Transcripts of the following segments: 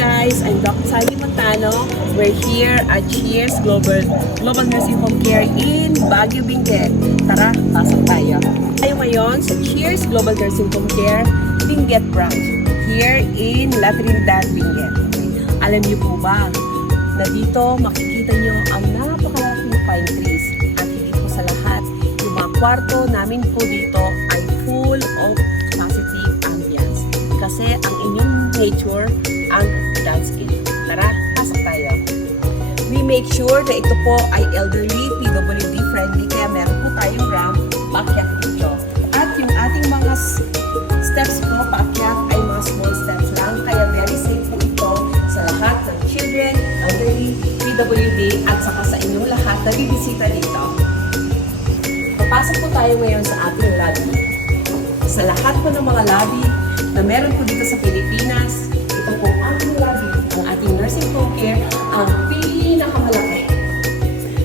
guys, I'm Dr. Sally Montano. We're here at Cheers Global Nursing Home Care in Baguio, Benguet. Tara, pasok tayo. Tayo ngayon sa Cheers Global Nursing Home Care Benguet branch here in La Trinidad, Benguet. Alam niyo po ba na dito makikita niyo ang napakalaking pine trees at hindi po sa lahat, yung mga kwarto namin po dito ay full of positive ambience. Kasi ang inyong nature ang landscape. Tara, pasok tayo. We make sure na ito po ay elderly, PWD friendly, kaya meron po tayong ramp paakyat dito. At yung ating mga steps po paakyat ay mga small steps lang, kaya very safe po ito sa lahat ng children, elderly, PWD, at saka sa inyong lahat na bibisita dito. Papasok po tayo ngayon sa ating lobby. Sa lahat po ng mga lobby na meron po dito sa Pilipinas, ito po ang ating lobby, ang ating nursing home care, ang pinakamalaki,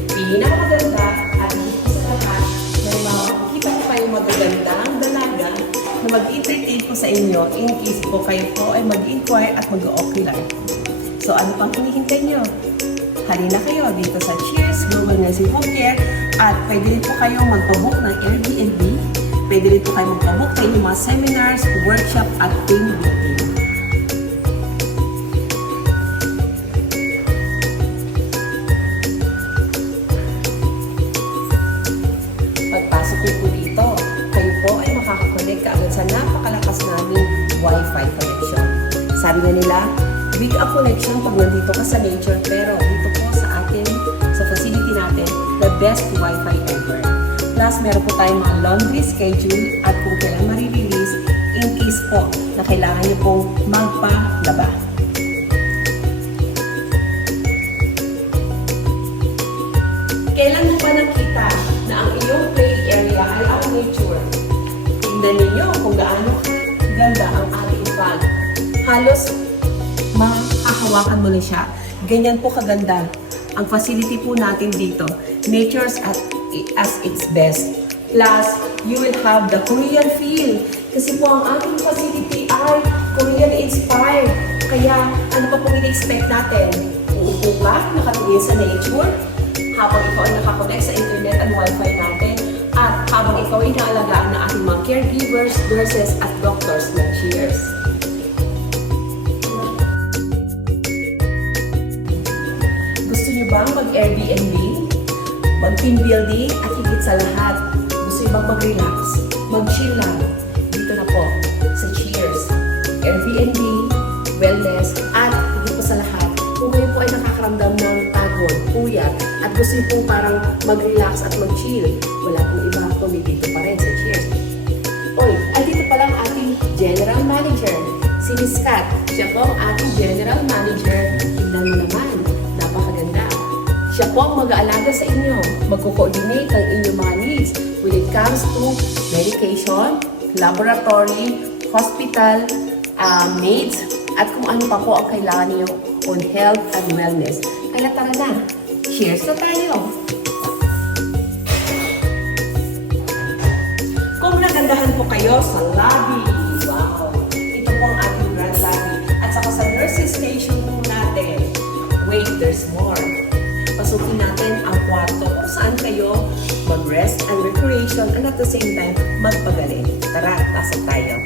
pinakamaganda, at dito sa lahat, may makikita po kayong magagandang dalaga na mag-entertain po sa inyo in case po kayo po ay mag-inquire at mag-ocular. So ano pang hinihintay nyo? Halina kayo dito sa Cheers Global Nursing Home Care at pwede rin po kayong magpabook ng Airbnb. Pwede rin po kayo magpabook ng inyong mga seminars, workshop at team building. Pagpasok po dito, kayo po ay makakakonect kaagad sa napakalakas naming Wi-Fi connection. Sabi na nila, big up connection pag nandito ka sa nature, pero dito po sa atin, sa facility natin, the best Wi-Fi ever. Plus, meron po tayong mga laundry schedule at kung kailan marirelease in case po na kailangan niyo pong magpalaba. Kailan mo ba nakita na ang iyong play area ay ang nature? Tingnan ninyo kung gaano ganda ang ating flag. Halos makahawakan mo na siya. Ganyan po kaganda ang facility po natin dito. Nature's at its best. Plus, you will have the Korean feel. Kasi po ang ating facility ay Korean inspired. Kaya, ano pa pong in-expect natin? Uupo ka, nakatingin sa nature, habang ikaw ay nakakonect sa internet and wifi natin, at habang ikaw ay naalagaan ng ating mga caregivers, nurses, at doctors ng Cheers. Gusto niyo bang mag-Airbnb? Mag-team building at higit sa lahat, gusto nyo bang mag-relax, mag-chill lang, dito na po sa Cheers, Airbnb, wellness, at higit po sa lahat, kung kayo po ay nakakaramdam ng pagod, puyat, at gusto nyo pong parang mag-relax at mag-chill, wala pong iba, kundi dito pa rin sa Cheers. Oy, at dito pa lang ating General Manager, si Miss Kat. Siya po ang ating General Manager. Tingnan mo naman, napakaganda. Siya po ang mag-aalaga sa inyo, magko-coordinate ang inyong mga needs when it comes to medication, laboratory, hospital, maids, at kung ano pa po ang kailangan niyo on health and wellness. Kaya tara na, cheers na tayo! Kung nagandahan po kayo sa lobby, wow! Ito po ang ating grand lobby. At saka sa nursing station po natin, wait, there's more. Pasukin natin ang kwarto kung saan kayo mag-rest and recreation and at the same time, magpagaling. Tara, pasok tayo.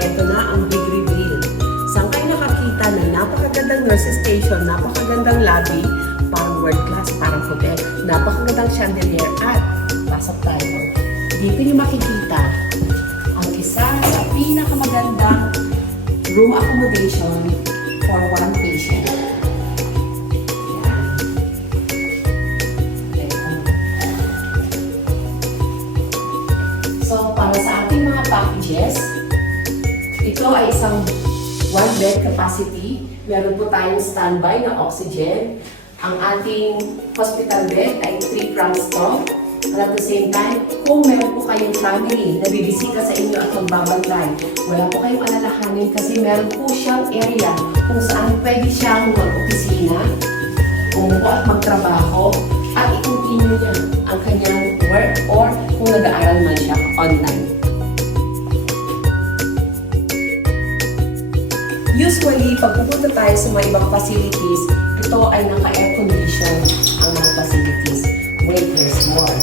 Eto na ang big reveal. Saan kayo nakakita ng napakagandang nursing station, napakagandang lobby, parang world class, parang hotel, napakagandang chandelier at pasok tayo. Dito niyo makikita ang isa sa pinakamagandang room accommodation for one patient. So, para sa ating mga packages, ito ay isang one bed capacity. Meron po tayong standby na oxygen. Ang ating hospital bed ay 3 Cranston. At at the same time, kung meron po kayong family na bibisita sa inyo at magbabantay, wala po kayong alalahanin kasi meron po siyang area kung saan pwede siyang mag-opisina, umupo at magtrabaho, at i-continue niya ang kanyang work or kung nag-aaral man siya online. Usually, pag pupunta tayo sa mga ibang facilities, ito ay naka-air condition ang mga facilities. Wait, there's more.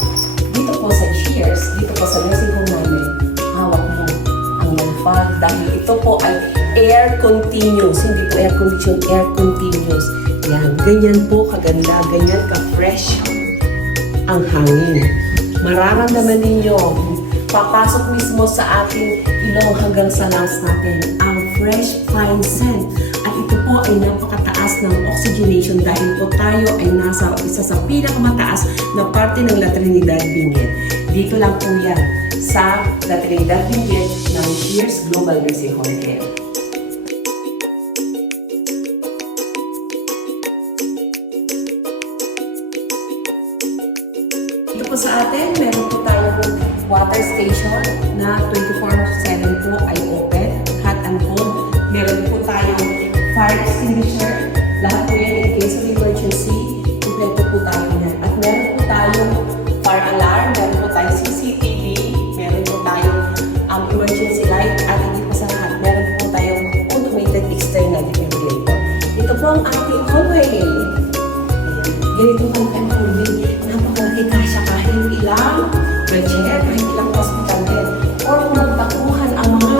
Dito po sa Cheers, dito po sa nursing home namin, hawak mo ang fan dahil ito po ay air continuous. Hindi po air condition, air continuous. Yan, ganyan po kaganda, ganyan ka-fresh ang hangin. Mararamdaman ninyo, papasok mismo sa ating ilong hanggang sa lungs natin, ang fresh fine scent. At ito po ay napakataas ng oxygenation dahil po tayo ay nasa isa sa pinakamataas na parte ng La Trinidad Benguet. Dito lang po yan sa La Trinidad Benguet ng Cheers Global Nursing Home Care. Dito po sa atin, meron po tayong water station na 24/7 po ay open, hot and cold. Meron po tayong fire extinguisher. Lahat po yan in case of emergency. Kompleto po tayo yan. At meron po tayong fire alarm, meron po tayong CCTV, meron po tayong emergency light, at hindi pa sa lahat, meron po tayong automated external defibrillator. Ito po ang ating hallway. Ganito ang hallway. Napakalaki kasya kahit ilang wheelchair, kahit ilang hospital bed. Or kung magtakuhan ang mga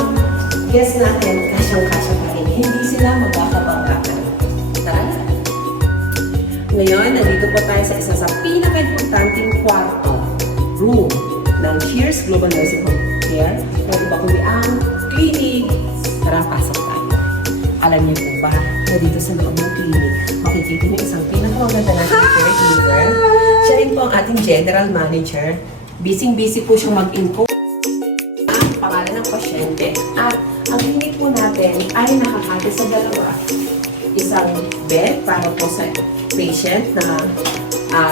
guests natin, kasyang-kasya pa rin. Hindi sila magkakabanggakan. Tara na! Ngayon, nandito po tayo sa isa sa pinaka-importanting kwarto, room, ng Cheers Global Nursing Home Care. Pero iba kundi ang clinic. Tara, pasok tayo. Alam niyo po ba na dito sa loob ng clinic, makikita niyo isang pinakamaganda natin caregiver. Siya rin po ang ating general manager. Busy-busy po siyang mag-info ang pangalan ng pasyente. At ang clinic po natin ay nakakati sa dalawa. Isang bed para po sa patient na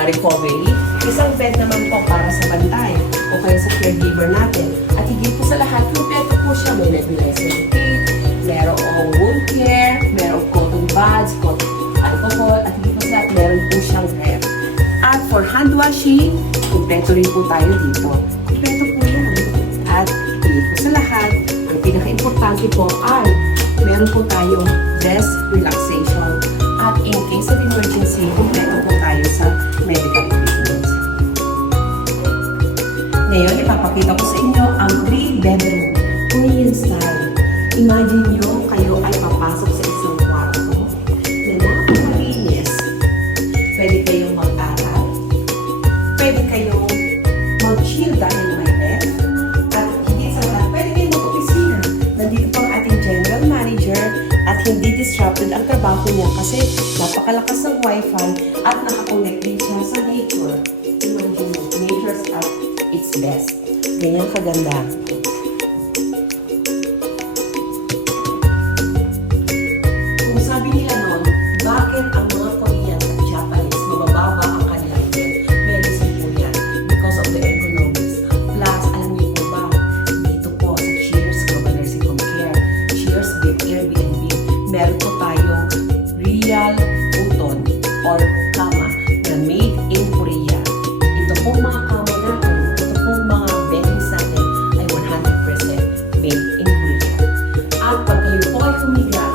recovery. Isang bed naman po para sa bantay o kaya sa caregiver natin. At higit po sa lahat, kompleto po siya. May nebulizer kit, merong wound care, merong cotton buds, cotton alcohol, at higit po sa lahat, meron po siyang ref. At for hand washing, kompleto rin po tayo dito. Kompleto po yan. At higit po sa lahat, ang pinaka-importante po ay meron po tayong breast relaxation. At in case of emergency, kompleto po tayo sa medical equipment. Ngayon, ipapakita ko sa inyo ang 3-bedroom Korean style. Imagine nyo, kayo ay papasok sa isang kwarto na napakalinis. Pwede kayong mag-aral. Pwede kayong mag-chill dahil may ref. At hindi sa lahat, pwede kayong mag-opisina. Nandito po ang ating general manager at hindi disrupted ang trabaho niya kasi napakalakas ng wifi at nakakonect din siya sa nature. Imagine mo, nature's at its best. Ganyan kaganda. Kung sabi nila noon, bakit ang mga Korean at Japanese mabababa ang kanilang rent? Very simple yan. Because of the economics. Plus, alam niyo po ba, dito po sa Cheers Global Nursing Home Care, Cheers with Airbnb, meron po tayong real futon or kama na made in Korea. Ito po mga kama natin, ito po mga beddings natin ay 100% made in Korea. At pag kayo po ay humiga,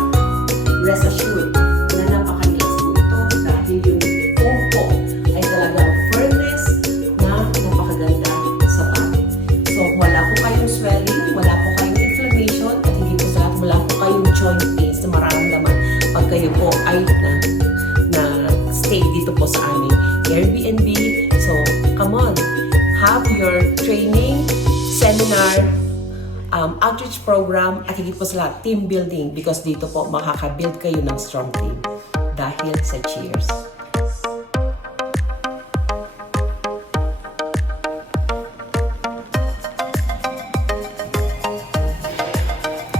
rest assured na napakanilas po ito dahil yung foam po ay talagang firmness na napakaganda sa back. So wala po kayong swelling, wala po kayong inflammation, at hindi po sa lahat wala po kayong joint pains na mararamdaman pag kayo po ay na stay dito po sa aming Airbnb. So come on, have your training, seminar, outreach program, at higit po sa lahat, team building, because dito po makaka-build kayo ng strong team dahil sa Cheers.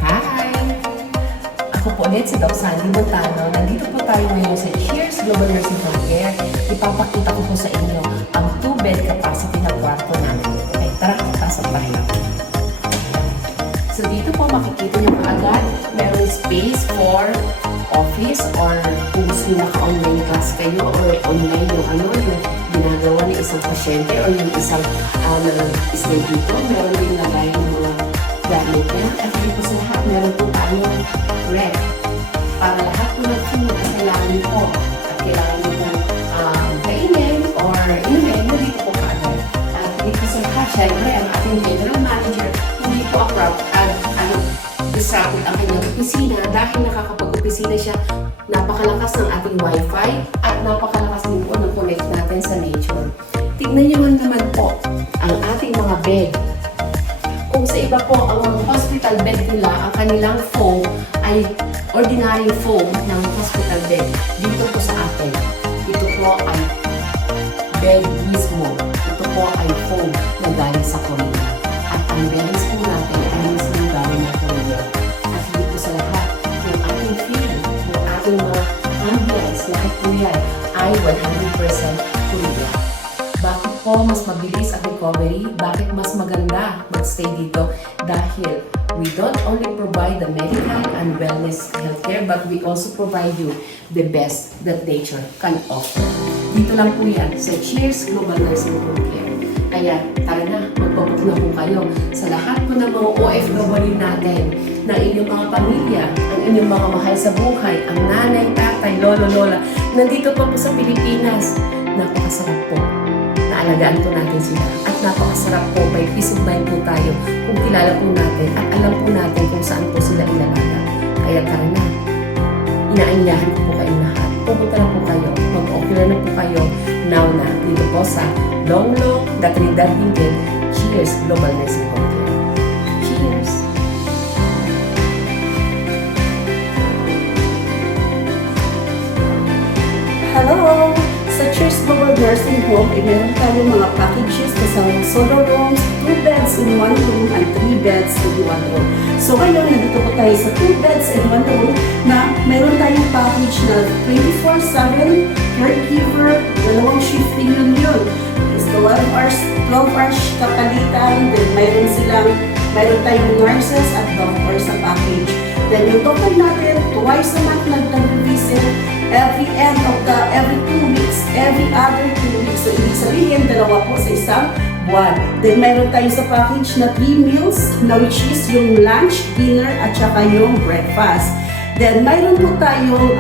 Hi! Ako po ulit si Doc Sandy Montano. Nandito po tayo ngayon sa Cheers Global Nursing Home Care. Ipapakita ko po sa inyo ang 2-bed capacity na kwarto namin. Okay, tara, pasok tayo. So dito po makikita niyo agad, meron space for office or kung gusto naka-online class kayo or online yung yung ginagawa ng isang pasyente or yung isang stay dito. Meron din lagay ng mga gamit niya. At dito po sa lahat, meron po tayong ref. para lahat po ng food na kailangan niyo po at kailangan niyo po kainin or inumin, nandito po kaagad. At dito sa syempre, ang ating general manager, hindi po disrupted ang kanyang opisina dahil nakakapag-opisina siya. Napakalakas ng ating wifi at napakalakas din po ng connect natin sa nature. Tignan niyo naman po ang ating mga bed. Kung sa iba po, ang hospital bed nila, ang kanilang foam ay ordinary foam ng hospital bed. Dito po sa atin, ito po ay bed mismo. Ito po ay foam na galing sa Korea. At ang beddings po natin ay mismo galing sa Korea. At dito sa lahat, yung ating feel, yung ating mga ambience, lahat po yan ay 100% Korea. Bakit po mas mabilis ang recovery? Bakit mas maganda magstay dito? Dahil we don't only provide the medical and wellness healthcare, but we also provide you the best that nature can offer. Dito lang po yan sa Cheers Global Nursing Home Care. Kaya tara na, magpabook na po kayo sa lahat po ng mga OFW natin, ng inyong mga pamilya, ang inyong mga mahal sa buhay, ang nanay, tatay, lolo, lola. Nandito po sa Pilipinas. Napakasarap po. Naalagaan po natin sila. At napakasarap po, may peace of mind po tayo kung kilala po natin at alam po natin kung saan po sila ilalaga. Kaya tara na, inaanyahan ko po kayong lahat. Pupunta na po kayo, mag-ocular na po kayo now na dito po sa Longlong, Trinidad Benguet, Cheers Global Nursing Home Care. Cheers! Hello! Sa Cheers Global Nursing Home, meron tayong mga packages kasama solo rooms, 2 beds in 1 room, and 3 beds in 1 room. So ngayon, nandito po tayo sa 2 beds in 1 room na meron tayong package na 24/7 caregiver, dalawang shifting yun. It's 12 hours kapalitan, then mayroon tayong nurses at doctors sa package. Then yung doctor natin, twice a month nag-visit, every 2 weeks, every other 2 weeks. So, ibig sabihin, dalawa po sa isang buwan. Then, mayroon tayo sa package na 3 meals, na which is yung lunch, dinner, at saka yung breakfast. Then, mayroon po tayong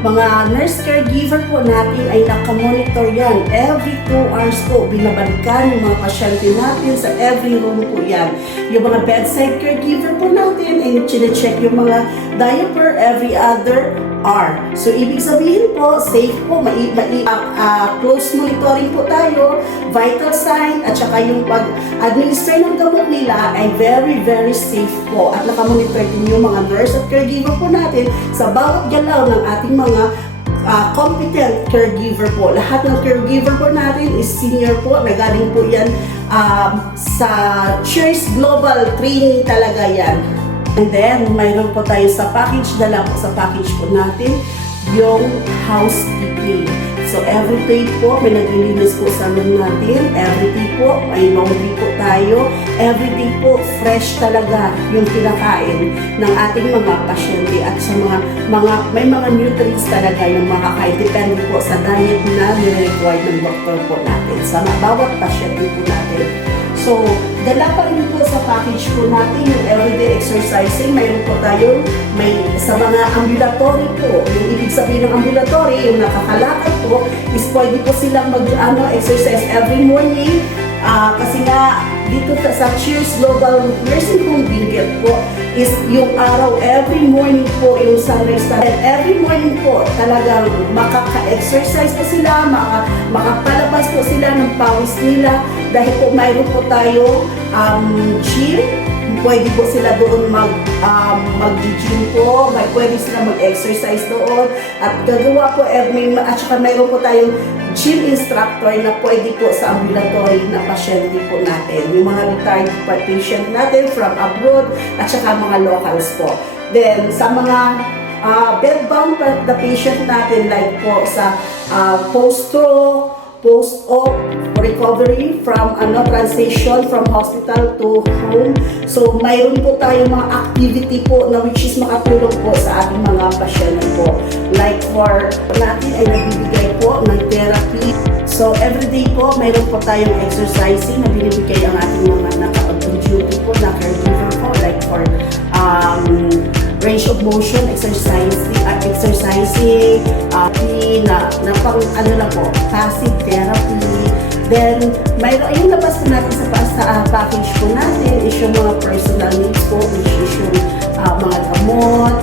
mga nurse caregiver po natin ay nakamonitor yan. Every 2 hours po, binabalikan yung mga pasyente natin sa every room po yan. Yung mga bedside caregiver po natin ay chine-check yung mga diaper every other hour. So, ibig sabihin po, safe po, close monitoring po tayo, vital sign, at saka yung pag-administer ng gamot nila ay very, very safe po. At nakamonitor din yung mga nurse at caregiver po natin sa bawat galaw ng ating mga competent caregiver po. Lahat ng caregiver po natin is senior po. Nagaling po yan sa Cheers Global Training talaga yan. And then, mayroon po tayo sa package, dala po sa package po natin, yung housekeeping. So, every day po, may naglilinis po sa room natin. Every day po, may laundry po tayo. Every day po, fresh talaga yung kinakain ng ating mga pasyente. At sa may mga nutrients talaga yung makakain. Depende po sa diet na nire-require ng doktor po natin. Sa bawat pasyente po natin. So, dala pa rin po sa package po natin yung everyday exercising. Mayroon po tayo, sa mga ambulatory po. Yung ibig sabihin ng ambulatory, yung nakakalakad po, is pwede po silang exercise every morning. Kasi nga, dito sa Cheers Global Nursing Home Benguet po, is yung araw, every morning po, yung sunrise time. And every morning po, talagang makaka-exercise po sila, makapalabas po sila ng pawis nila. Dahil po mayroon po tayo gym, pwede po sila doon mag-gym po, pwede sila mag-exercise doon. At gagawa po, at saka mayroon po tayong gym instructor na pwede po sa ambulatory na pasyente po natin. Yung mga retired patient natin from abroad at saka mga locals po. Then, sa mga bedbound the patient natin, like po sa post-stroke, post-op recovery from transition from hospital to home. So, mayroon po tayong mga activity po na which is makatulong po sa ating mga pasyente po. Like for natin ay nagbibigay po ng therapy. So, everyday po, mayroon po tayong exercising na binibigay ang ating mga nakapag-duty po na caregiver po. Like for range of motion exercising, na pang ano na po, passive therapy. Then, mayroon yung labas po natin sa package po natin is yung mga personal needs po, which is yung mga gamot,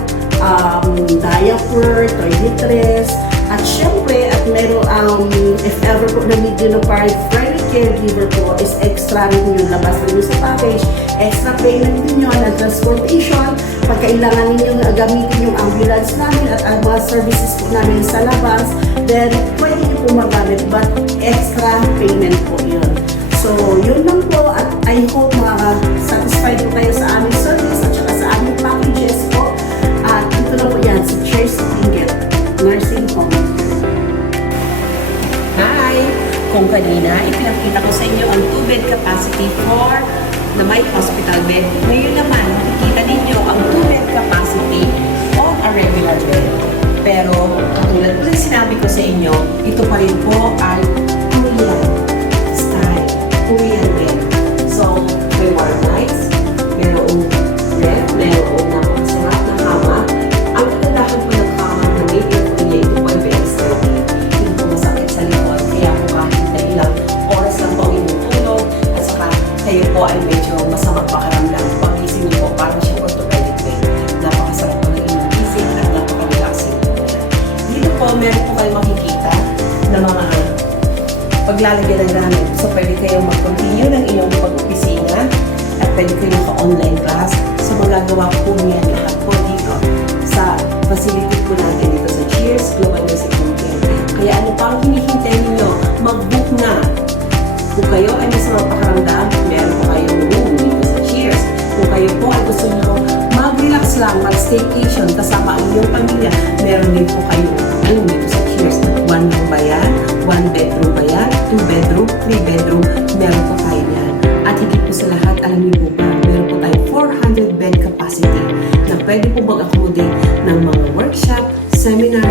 diaper, toiletries, at syempre, at meron if ever po na need yun ng private caregiver po is extra rin yung labas rin sa package, extra payment din yun, at transportation, pag kailangan ninyo gamitin yung ambulance namin at ang mga services po namin sa labas, then pwede nyo po magamit, but extra payment po yun. So, yun lang po, at I hope satisfied po kayo sa aming service at saka sa aming packages po. At ito na po yan, si Cheers Tingget Nursing Home. Hi! Kung kanina, ipinakita ko sa inyo ang 2-bed capacity for na may hospital bed. Ngayon naman, makikita ninyo ang 2-bed capacity on a regular bed. Pero, katulad po ng sinabi ko sa inyo, ito pa rin po ay Korean style, Korean bed. So, may warm nights, mayroong ref, mayroong napakasarap na hama. Ang kagandahan po ng hama na may air po niya, ito po ay very sturdy. Hindi po masakit sa likod, kaya po kahit na ilang oras lang po ang inutulog, at saka kayo po ay medyo masamang pakaramdam. Pag-ising niyo po, parang siya orthopedic bed. Napakasarap po ng inyong gising at napaka-relaxing po yan. Dito po, meron po kayo makikita na mga paglalagyan ng gamit. So, pwede kayong mag-continue ng inyong pag-opisina at pwede kayong ka-online class. So, magagawa po niyan lahat po dito sa facility po natin dito sa Cheers Global Nursing Home Care. Kaya ano pa ang hinihintay ninyo? Mag-book na. Kung kayo ay masamang pakaramdam, meron po kayong room dito sa Cheers. Kung kayo po ay gusto nyo mag-relax lang, mag-staycation kasama ang inyong pamilya, meron din po kayong room dito sa Cheers. 1 room ba yan? 1 bedroom ba yan? 2 bedroom? 3 bedroom? Meron po tayo yan. At higit po sa lahat, alam niyo po ba, meron po tayo 400 bed capacity na pwede po mag-accommodate ng mga workshop, seminar,